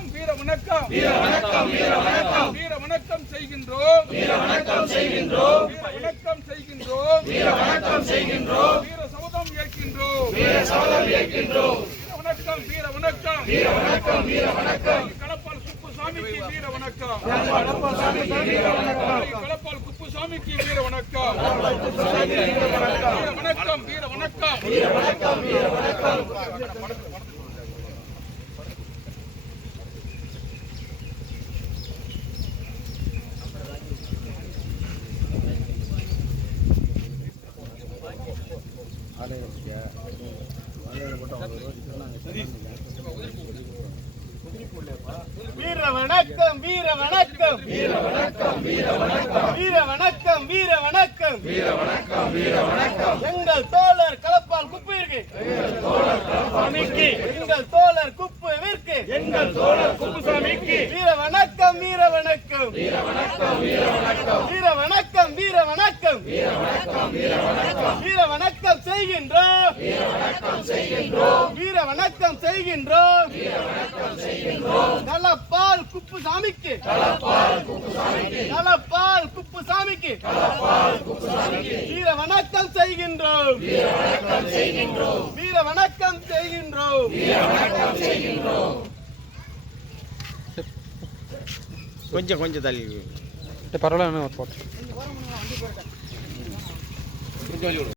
வணக்கம் வீர வணக்கம் வீர வணக்கம் வீர வணக்கம் வீர வணக்கம் செய்கின்றோம் வீர வணக்கம் செய்கின்றோம் வீர வணக்கம் செய்கின்றோம் வீர வணக்கம் செய்கின்றோம் வீர சபதம் ஏற்கின்றோம் வீர சபதம் ஏற்கின்றோம் வீர வணக்கம் வீர வணக்கம் வீர வணக்கம் வீர வணக்கம் கடப்பால் குப்புசாமிக்கு வீர வணக்கம் கடப்பால் சாமிக்கு வீர வணக்கம் கடப்பால் குப்புசாமிக்கு வீர வணக்கம் வீர வணக்கம் வீர வணக்கம் வீர வணக்கம் வீர வணக்கம் வீர வணக்கம் வீர வணக்கம் வீர வணக்கம் வீர வணக்கம் வீர வணக்கம் வீர வணக்கம். வீர வணக்கம் வீர வணக்கம். எங்கள் தோழர் கலப்பால் எங்கள் தோழர் கலப்பாமிக்கு எங்கள் தோழர் குப்புவிற்கு எங்கள் தோழர் குப்புசாமிக்கு வீர வணக்கம் வீர வணக்கம் வீர வணக்கம் வீர வணக்கம் வீர வணக்கம். வீர வணக்கம் வீர வணக்கம். வீர வணக்கம் வீர வணக்கம். செய்கின்றோம். வீர வணக்கம் செய்கின்றோம் தளப்பால் குப்புசாமிக்கு தளப்பால் குப்புசாமிக்கு வீர வணக்கம் செய்கின்றோம். வீர வணக்கம் செய்கின்றோம். கொஞ்சம் கொஞ்சம் தள்ளி பரவாயில்ல போட்டு